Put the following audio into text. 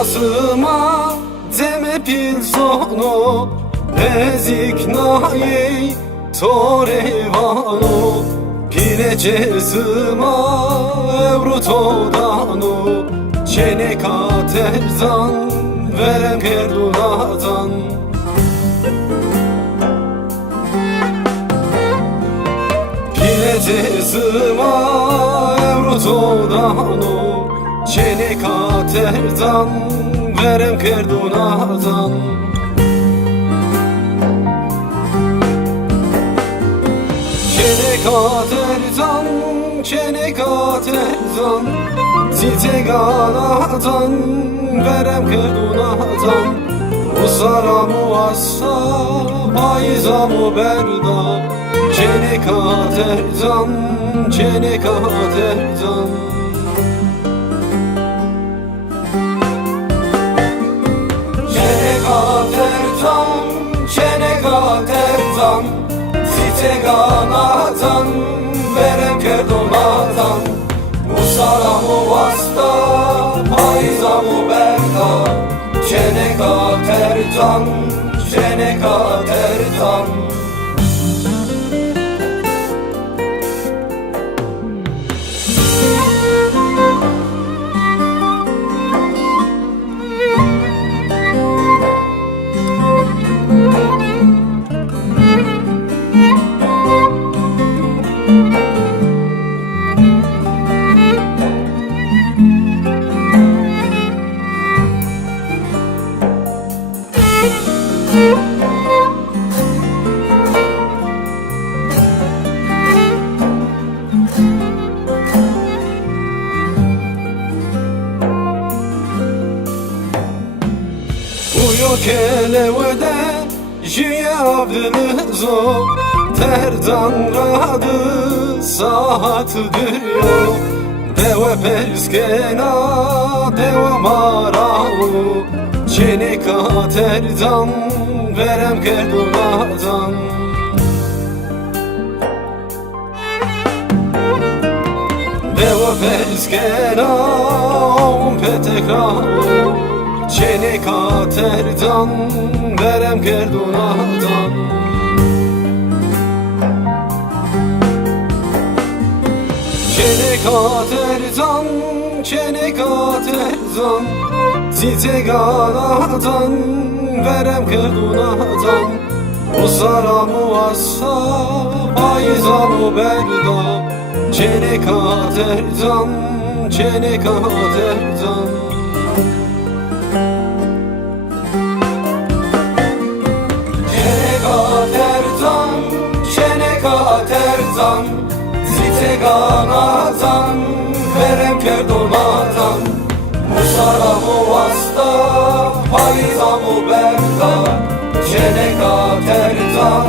Devasıma deme pil sono Reziknayey torevano Pilecezıma evrutodano Çeneka terzan verem kerdunadan Pilecezıma evrutodano Çeneka terzan verem kerdunadan Çeneka terzan, çeneka terzan Ziteganadan verem kerdunadan Usaramu assa payzamu berda Çeneka terzan, çeneka terzan Çeneka terzan Ziteganadan verem kerdunadan Usaramu vasta payzamu berda Çeneka terzan, çeneka terzan Kelevede jiyavdınızo Terdan radı sahatıdır yo Deve perskena deve maravu Çeneka terdan verem kerdunadan Deve perskena petekravu Çeneka terdan verem kerdunadan Çeneka terzan, çeneka terzan Ziteganadan verem kerdunadan Usaramu assa payzamu berda Çeneka terzan, çeneka terzan Çeneka terzan Ziteganadan verem kerdunadan Usaramu vasta payzamu berda Çeneka terzan